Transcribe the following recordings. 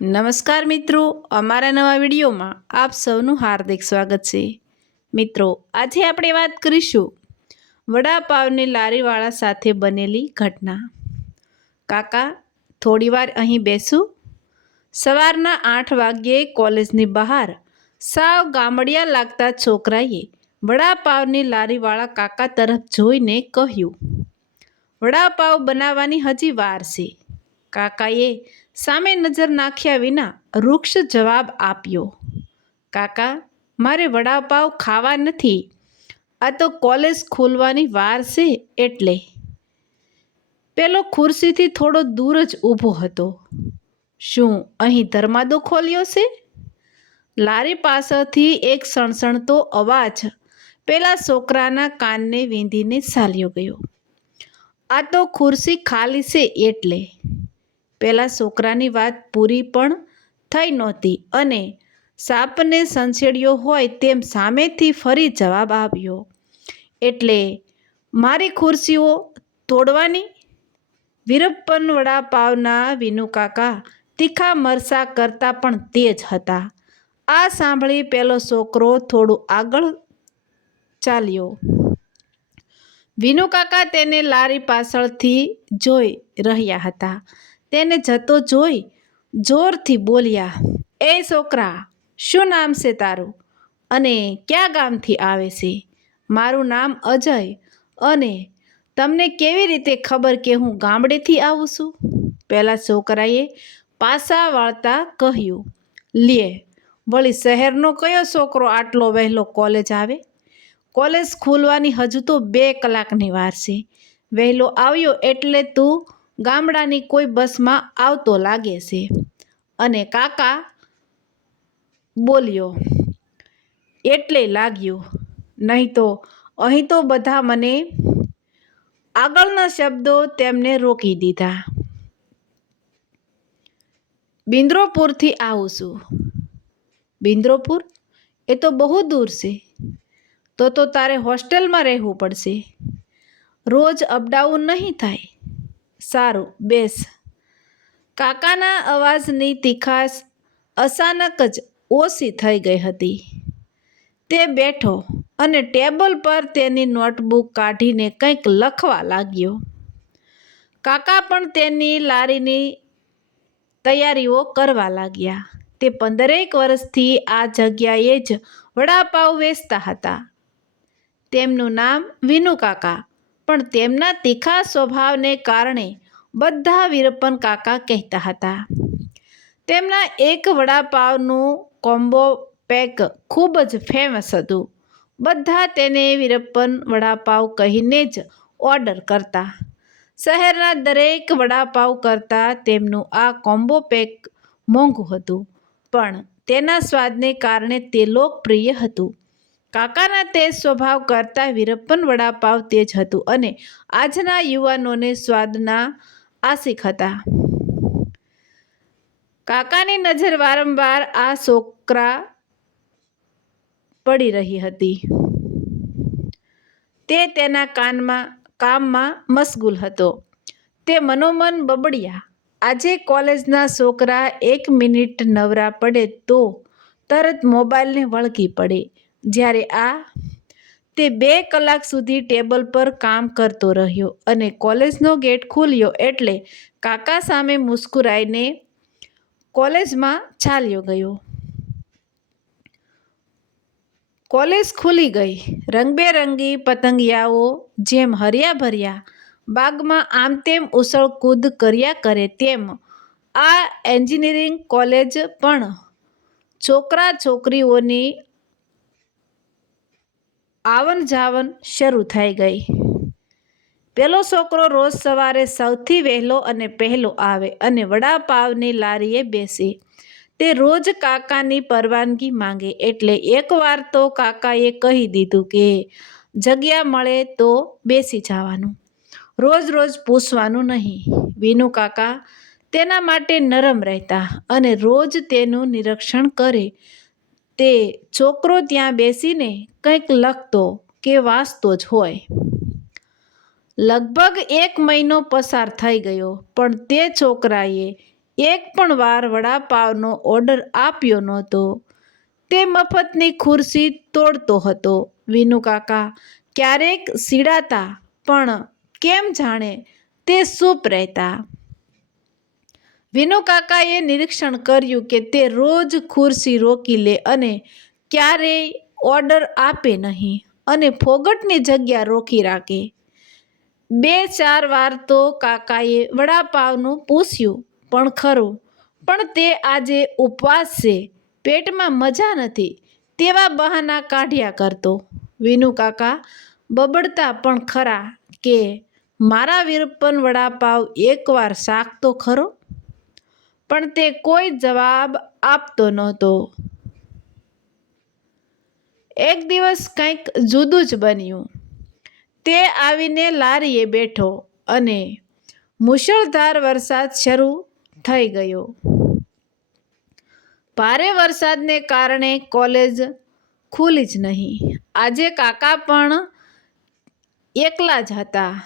નમસ્કાર મિત્રો, અમારા નવા વિડીયોમાં આપ સૌનું હાર્દિક સ્વાગત છે. મિત્રો, આજે આપણે વાત કરીશું વડાપાવની લારીવાળા સાથે બનેલી ઘટના. કાકા, થોડીવાર અહીં બેસું. સવારના આઠ વાગ્યે કોલેજની બહાર સાવ ગામડિયા લાગતા છોકરાએ વડાપાવની લારીવાળા કાકા તરફ જોઈને કહ્યું, વડાપાવ બનાવવાની હજી વાર છે. કાકાએ સામે નજર નાખ્યા વિના વૃક્ષ જવાબ આપ્યો, કાકા, મારે વડાપાવ ખાવા નથી. આ તો કોલેજ ખોલવાની વાર છે એટલે. પેલો ખુરશીથી થોડો દૂર જ ઊભો હતો. શું અહીં ધર્માદો ખોલ્યો છે? લારી પાસેથી એક સણસણતો અવાજ પેલા છોકરાના કાનને વીંધીને ચાલ્યો ગયો. આ તો ખુરશી ખાલી છે એટલે. પેલા છોકરાની વાત પૂરી પણ થઈ નહોતી અને સાપને સંસેડ્યો હોય તેમ સામેથી ફરી જવાબ આવ્યો. એટલે મારી ખુરશીઓ તોડવાની વીરપ્પન વડાપાવના પાવના વિનુકાકા તીખા મરસા કરતાં પણ તેજ હતા. આ સાંભળી પેલો છોકરો થોડું આગળ ચાલ્યો. વિનુકાકા તેને લારી પાછળથી જોઈ રહ્યા હતા. તેને જતો જોઈ જોરથી બોલ્યા, એ છોકરા, શું નામ છે તારું? અને ક્યાં ગામથી આવે છે? મારું નામ અજય અને તમને કેવી રીતે ખબર કે હું ગામડેથી આવું છું? પહેલાં છોકરાએ પાસા વાળતા કહ્યું, લે, વળી શહેરનો કયો છોકરો આટલો વહેલો કોલેજ આવે? કોલેજ ખુલવાની હજુ તો બે કલાકની વાર છે. વહેલો આવ્યો એટલે તું ગામડાની કોઈ બસમાં આવતો લાગે છે. અને કાકા બોલ્યો, એટલે લાગ્યું. નહીં તો અહીં તો બધા મને આગળના શબ્દો તેમને રોકી દીધા. બિંદ્રોપુરથી આવું છું. બિંદ્રોપુર? એ તો બહુ દૂર છે. તો તો તારે હોસ્ટેલમાં રહેવું પડશે. રોજ અપડાઉન નહીં થાય. સારું, બેસ. કાકાના અવાજની તીખાશ અચાનક જ ઓછી થઈ ગઈ હતી. તે બેઠો અને ટેબલ પર તેની નોટબુક કાઢીને કંઈક લખવા લાગ્યો. કાકા પણ તેની લારીની તૈયારીઓ કરવા લાગ્યા. તે પંદરેક વર્ષથી આ જગ્યાએ જ વડાપાઉં વેચતા હતા. તેમનું નામ વિનુ કાકા. પણ તેમના તીખા સ્વભાવને કારણે બધા વીરપ્પન કાકા કહેતા હતા. તેમના એક વડાપાવનું કોમ્બો પેક ખૂબ જ ફેમસ હતું. બધા તેને વીરપ્પન વડાપાવ કહીને જ ઓર્ડર કરતા. શહેરના દરેક વડાપાવ કરતાં તેમનું આ કોમ્બો પેક મોંઘું હતું, પણ તેના સ્વાદને કારણે તે લોકપ્રિય હતું. કાકાના તેજ સ્વભાવ કરતાં વીરપ્પન વડાપાવ તેજ હતું અને આજના યુવાનોને સ્વાદના આશિક હતા. કાકાની નજર વારંવાર આ છોકરા પડી રહી હતી. તે તેના કાનમાં, કામમાં મશગુલ હતો. તે મનોમન બબડ્યા. આજે કોલેજના છોકરા એક મિનિટ નવરા પડે તો તરત મોબાઈલને વળગી પડે. જ્યારે આ તે બે કલાક સુધી ટેબલ પર કામ કરતો રહ્યો અને કોલેજનો ગેટ ખુલ્યો એટલે કાકા સામે મુસ્કુરાઈને કોલેજમાં ચાલ્યો ગયો. કોલેજ ખુલી ગઈ. રંગબેરંગી પતંગિયાઓ જેમ હર્યા ભર્યા બાગમાં આમ તેમ ઉછળકૂદ કર્યા કરે તેમ આ એન્જિનિયરિંગ કોલેજ પણ છોકરા છોકરીઓની આવન જાવન શરૂ થઈ ગઈ. પેલો છોકરો રોજ સવારે સૌથી વહેલો અને પહેલો આવે અને વડાપાવની લારીએ બેસે. તે રોજ કાકાની પરવાનગી માંગે એટલે એકવાર તો કાકાએ કહી દીધું કે જગ્યા મળે તો બેસી જવાનું. રોજ રોજ પૂછવાનું નહીં. વિનુ કાકા તેના માટે નરમ રહેતા અને રોજ તેનું નિરીક્ષણ કરે. તે છોકરો ત્યાં બેસીને કંઈક લખતો કે વાંચતો જ હોય. લગભગ એક મહિનો પસાર થઈ ગયો, પણ તે છોકરાએ એક પણ વાર વડાપાવનો ઓર્ડર આપ્યો નહોતો. તે મફતની ખુરશી તોડતો હતો. વિનુ કાકા, ક્યારેક સીડાતા, પણ કેમ જાણે તે સૂપ રહેતા? વિનુ કાકાએ નિરીક્ષણ કર્યું કે તે રોજ ખુરશી રોકી લે અને ક્યારેય ઓર્ડર આપે નહીં અને ફોગટની જગ્યા રોકી રાખે. બે ચાર વાર તો કાકાએ વડાપાવનું પૂછ્યું, પણ ખરું, પણ તે આજે ઉપવાસ છે પેટમાં મજા નથી, તેવા બહાના કાઢ્યા કરતો. વિનુ કાકા બબડતા પણ ખરા કે, મારા વીરપન વડાપાવ એકવાર શાક તો ખરો? પણ તે કોઈ જવાબ આપતો નહોતો. એક દિવસ કંઈક જુદું જ બન્યું. તે આવીને લારીએ બેઠો અને મુશળધાર વરસાદ શરૂ થઈ ગયો. ભારે વરસાદને કારણે કોલેજ ખુલી જ નહીં. આજે કાકા પણ એકલા જ હતા.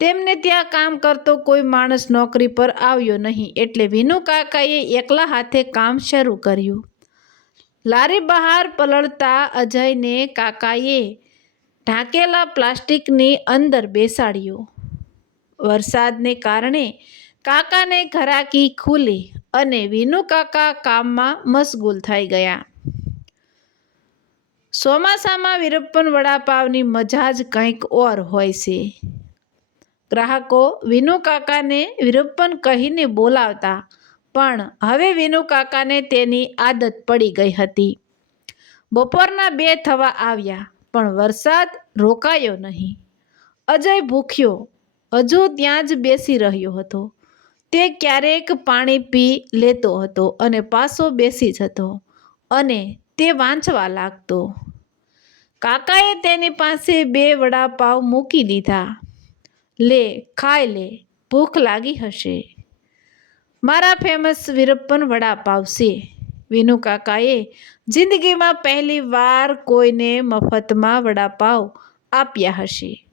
તેમને ત્યાં કામ કરતો કોઈ માણસ નોકરી પર આવ્યો નહીં એટલે વિનુ કાકાએ એકલા હાથે કામ શરૂ કર્યું. લારી બહાર પલળતા અજયને કાકાએ ઢાંકેલા પ્લાસ્ટિકની અંદર બેસાડ્યો. વરસાદને કારણે કાકાને ઘરાકી ખુલી અને વિનુ કાકા કામમાં મશગુલ થઈ ગયા. ચોમાસામાં વિરપ્પન વડાપાવની મજા જ કંઈક ઓર હોય છે. ગ્રાહકો વિનુ કાકાને વિરપ્પન કહીને બોલાવતા, પણ હવે વિનુ કાકાને તેની આદત પડી ગઈ હતી. બપોરના બે થવા આવ્યા, પણ વરસાદ રોકાયો નહીં. અજય ભૂખ્યો, હજુ ત્યાં જ બેસી રહ્યો હતો. તે ક્યારેક પાણી પી લેતો હતો અને પાછો બેસી જતો અને તે વાંચવા લાગતો. કાકાએ તેની પાસે બે વડાપાવ મૂકી દીધા. લે, ખાઈ લે, ભૂખ લાગી હશે. મારા ફેમસ વીરપ્પન વડા છે વિનુ કાકાએ જિંદગીમાં પહેલી વાર કોઈને મફતમાં વડાપાવ આપ્યા હશે.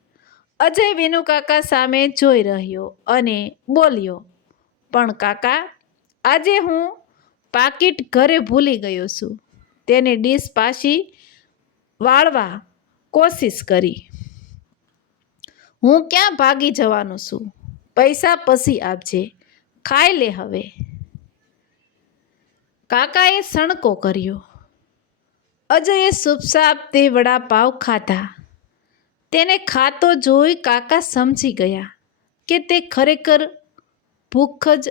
અજય વિનુ કાકા સામે જોઈ રહ્યો અને બોલ્યો, પણ કાકા, આજે હું પાકીટ ઘરે ભૂલી ગયો છું. તેને ડીશ પાછી વાળવા કોશિશ કરી. હું ક્યાં ભાગી જવાનો છું? પૈસા પછી આપજે. ખાઈ લે હવે. કાકાએ સણકો કર્યો. અજયે સુપસાપ તે વડાપાવ ખાધા. તેને ખાતો જોઈ કાકા સમજી ગયા કે તે ખરેખર ભૂખ જ,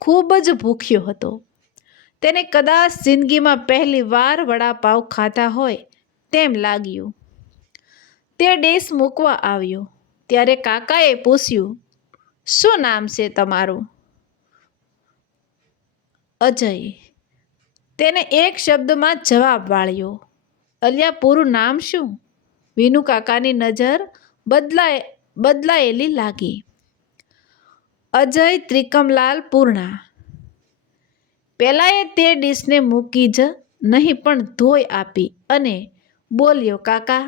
ખૂબ જ ભૂખ્યો હતો. તેને કદાચ જિંદગીમાં પહેલી વાર વડાપાવ ખાધા હોય તેમ લાગ્યું. તે ડીશ મૂકવા આવ્યો. ત્યારે કાકાએ પૂછ્યું, શું નામ છે તમારું? અજય તેને એક શબ્દમાં જવાબ વાળ્યો, અલ્યા, પૂરું નામ શું? વિનુ કાકાની નજર બદલાય, બદલાયેલી લાગી. અજય ત્રિકમલાલ પૂર્ણા. પહેલાંએ તે ડીશને મૂકી જ નહીં પણ ધોઈ આપી અને બોલ્યો, કાકા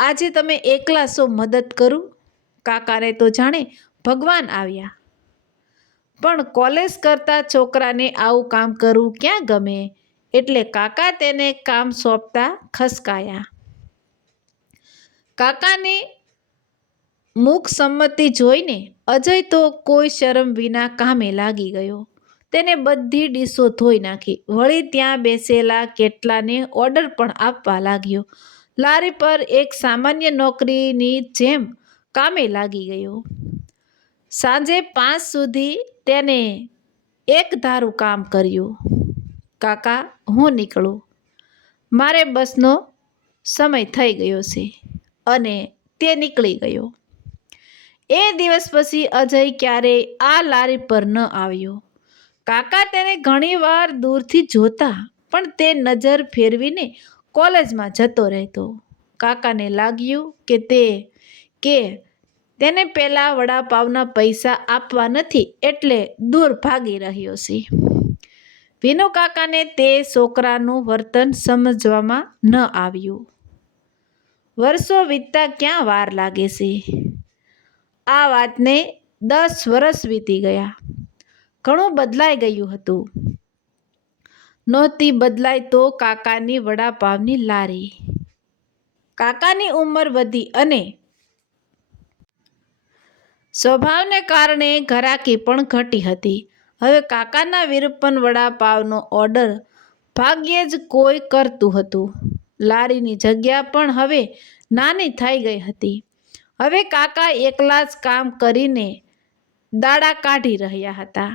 આજે તમે એકલા સો મદદ કરું? કાકાને તો જાણે ભગવાન આવ્યા. પણ કોલેજ કરતા છોકરાને આવું કામ કરવું ક્યાં ગમે? એટલે કાકા તેને કામ સોંપતા ખસકાયા. કાકાને મુખ સંમતિ જોઈને અજય તો કોઈ શરમ વિના કામે લાગી ગયો. તેને બધી ડીશો ધોઈ નાખી. વળી ત્યાં બેસેલા કેટલાને ઓર્ડર પણ આપવા લાગ્યો. લારી પર એક સામાન્ય નોકરીની જેમ કામે લાગી ગયો. સાંજે પાંચ સુધી તેને એક ધારું કામ કર્યું. કાકા, હું નીકળું. મારે બસનો સમય થઈ ગયો છે અને તે નીકળી ગયો. એ દિવસ પછી અજય ક્યારેય આ લારી પર ન આવ્યો. કાકા તેને ઘણીવાર દૂરથી જોતા પણ તે નજર ફેરવીને કોલેજમાં જતો રહેતો. કાકાને લાગ્યું કે તે, કે તેને પહેલાં વડાપાવના પૈસા આપવા નથી એટલે દૂર ભાગી રહ્યો છે. વિનુ કાકાને તે છોકરાનું વર્તન સમજવામાં ન આવ્યું. વર્ષો વીતતા ક્યાં વાર લાગે છે? આ વાતને દસ વર્ષ વીતી ગયા. ઘણું બદલાઈ ગયું હતું. નહોતી બદલાય તો કાકાની વડાપાવની લારી. કાકાની ઉંમર વધી અને સ્વભાવને કારણે ઘરાકી પણ ઘટી હતી. હવે કાકાના વિરુપન વડાપાવનો ઓર્ડર ભાગ્યે જ કોઈ કરતું હતું. લારીની જગ્યા પણ હવે નાની થઈ ગઈ હતી. હવે કાકા એકલા જ કામ કરીને દાડા કાઢી રહ્યા હતા.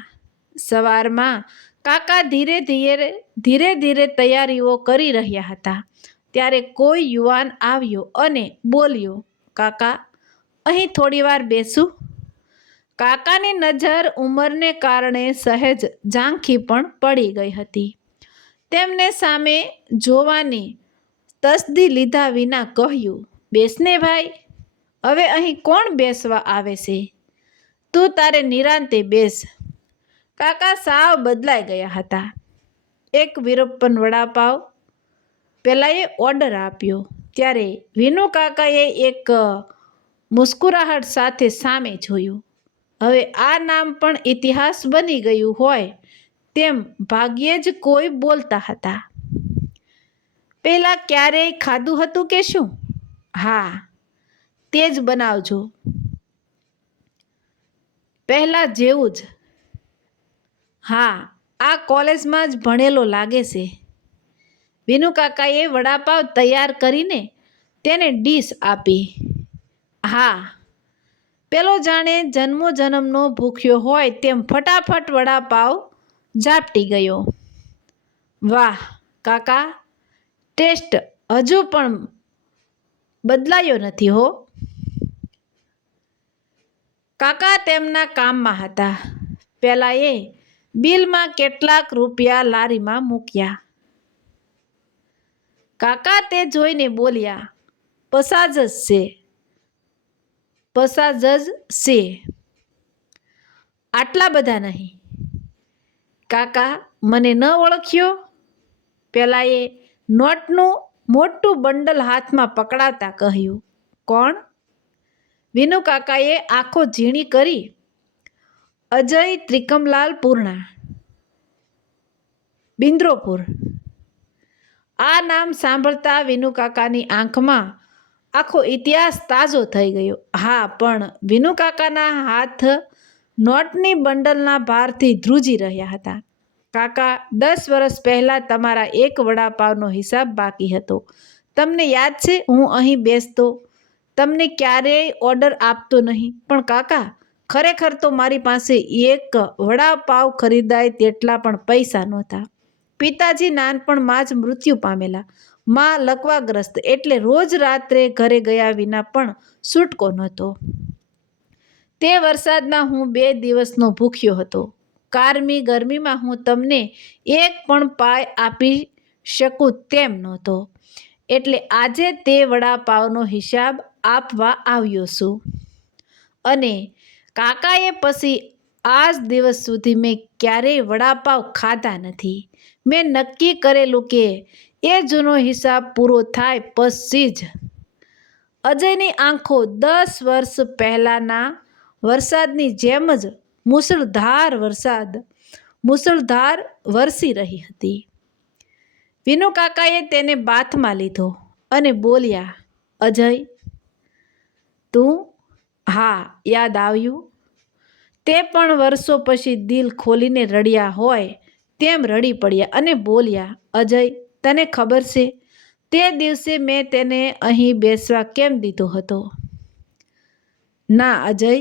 સવારમાં કાકા ધીરે ધીરે ધીરે ધીરે તૈયારીઓ કરી રહ્યા હતા. ત્યારે કોઈ યુવાન આવ્યો અને બોલ્યો, કાકા, અહીં થોડીવાર બેસું. કાકાની નજર ઉંમરને કારણે સહેજ ઝાંખી પણ પડી ગઈ હતી. તેમને સામે જોવાની તસદી લીધા વિના કહ્યું, બેસને ભાઈ, હવે અહીં કોણ બેસવા આવે છે? તું તારે નિરાંતે બેસ. કાકા સાવ બદલાઈ ગયા હતા. એક વિરપ્પન વડાપાવ પહેલાં એ ઓર્ડર આપ્યો. ત્યારે વિનુ કાકાએ એક મુસ્કુરાહટ સાથે સામે જોયું. હવે આ નામ પણ ઇતિહાસ બની ગયું હોય તેમ ભાગ્યે જ કોઈ બોલતા હતા. પહેલાં ક્યારેય ખાધું હતું કે શું? હા, તે જ બનાવજો. પહેલાં જેવું જ. હા, આ કોલેજમાં જ ભણેલો લાગે છે. વિનુ કાકાએ વડાપાવ તૈયાર કરીને તેને ડીશ આપી. હા, પેલો જાણે જન્મો જન્મનો ભૂખ્યો હોય તેમ ફટાફટ વડાપાવ ઝાપટી ગયો. વાહ, કાકા, ટેસ્ટ હજુ પણ બદલાયો નથી હો. કાકા તેમના કામમાં હતા. પહેલાં એ બિલમાં કેટલાક રૂપિયા લારીમાં મૂક્યા. કાકા તે જોઈને બોલ્યા, પસાજ જ છે. પસાજ જ છે. આટલા બધા નહીં. કાકા મને ન ઓળખ્યો? પેલા એ નોટનું મોટું બંડલ હાથમાં પકડાતા કહ્યું, કોણ? વિનુ કાકાએ આંખો ઝીણી કરી અજય ત્રિકમલાલ પૂર્ણા. બિંદ્રોપુર. આ નામ સાંભળતા વિનુકાકાની આંખમાં આખો ઇતિહાસ તાજો થઈ ગયો. હા, પણ વિનુકાકાના હાથ નોટની બંડલના ભારથી ધ્રુજી રહ્યા હતા. કાકા, દસ વર્ષ પહેલાં તમારા એક વડાપાવનો હિસાબ બાકી હતો. તમને યાદ છે, હું અહીં બેસતો. તમને ક્યારેય ઓર્ડર આપતો નહીં. પણ કાકા ખરેખર તો મારી પાસે એક વડાપાવ ખરીદાય તેટલા પણ પૈસા નહોતા. પિતાજી નાનપણમાં જ મૃત્યુ પામેલા. માં લકવાગ્રસ્ત એટલે રોજ રાત્રે ઘરે ગયા વિના પણ છૂટકો નહોતો. તે વરસાદના હું બે દિવસનો ભૂખ્યો હતો. કારમી ગરમીમાં હું તમને એક પણ પાય આપી શકું તેમ નહોતો. એટલે આજે તે વડાપાવનો હિસાબ આપવા આવ્યો છું. અને કાકાએ પછી આજ દિવસ સુધી મેં ક્યારેય વડાપાવ ખાધા નથી. મેં નક્કી કરેલું કે એ જૂનો હિસાબ પૂરો થાય પછી જ. અજયની આંખો દસ વર્ષ પહેલાંના વરસાદની જેમ જ મુસળધાર વરસાદ, મુસળધાર વરસી રહી હતી. વિનુ કાકાએ તેને બાથમાં લીધો અને બોલ્યા, અજય, તું હા, યાદ આવ્યું? તે પણ વર્ષો પછી દિલ ખોલીને રડ્યા હોય તેમ રડી પડ્યા અને બોલ્યા, અજય, તને ખબર છે, તે દિવસે મેં તેને અહીં બેસવા કેમ દીધો હતો? ના, અજય.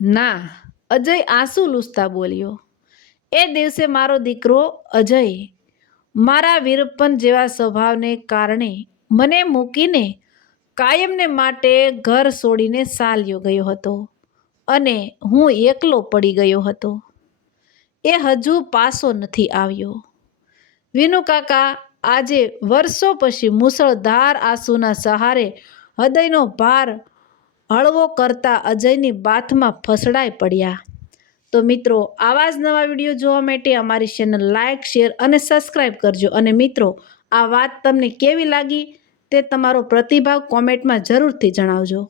ના. અજય આંસુ લૂસતા બોલ્યો, એ દિવસે મારો દીકરો અજય, મારા વીરપન જેવા સ્વભાવને કારણે મને મૂકીને કાયમને માટે ઘર છોડીને ચાલ્યો ગયો હતો અને હું એકલો પડી ગયો હતો. એ હજુ પાસો નથી આવ્યો. વિનુ કાકા, આજે વર્ષો પછી મુસળધાર આંસુના સહારે હૃદયનો ભાર હળવો કરતા અજયની બાથમાં ફસડાઈ પડ્યા. તો મિત્રો, આવા જ નવા વીડિયો જોવા માટે અમારી ચેનલ લાઇક શેર અને સબસ્ક્રાઈબ કરજો. અને મિત્રો, આ વાત તમને કેવી લાગી? તે તમારો પ્રતિભાવ કોમેન્ટમાં જરૂરથી જણાવજો.